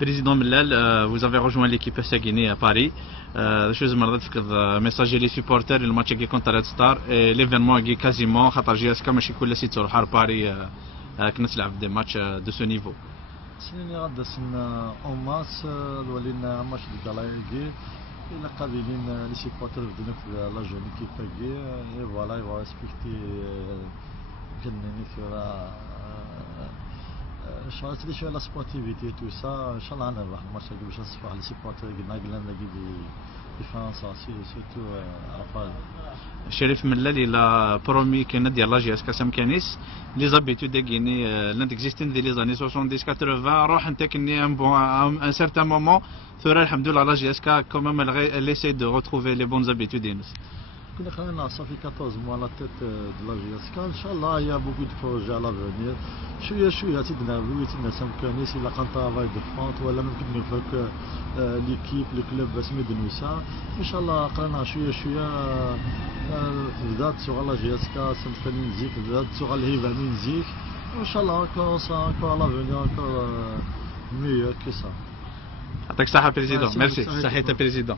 Président Mellal, vous avez rejoint l'équipe Saguenay à Paris. Je vous demande de messager les supporters le match contre Red Star et l'événement est quasiment خاطر جياسكا ماشي كل سيت تروح على باري كنا تلعب دي ماتش دو سو نيفو. سنين غادا سنا اوماس ولينا ماتش ديال لايغي إلا قابلين لي سيبورتر بدنا في لا جوني كيفاكي اي فوالا يوا ريسبكتي كنني في شارت لي شويه لا سبورتيفيتي تو سا ان شاء الله غنربح الماتش باش نصفح لي سيبورتر قلنا دي فرنسا سيرتو عفوا. Chérif Mellal il a promis que Nadia Lagias Sam Canis les habitudes de Guinée l'existence des années 70-80 راح نتكني un certain moment ثورة الحمد لله Lagias quand même elle essaie de retrouver les bonnes habitudes. كنا خلينا صافي 14 موا لا تيت دو لا جياسكا ان شاء الله يا بوكو دو بروجي على فونير شويه شويه تيدنا سام كانيس الا كان طافاي دو فرونت ولا ممكن نفك ليكيب لو كلوب اسمي دنوسا ان شاء الله قرانا شويه شويه بدات سوغ لا جياسكا سام كاني نزيك بدات سوغ الهيفا نزيك ان شاء الله encore على فونير encore mieux que ça. يعطيك الصحة بريزيدون. ميرسي صحيت بريزيدون.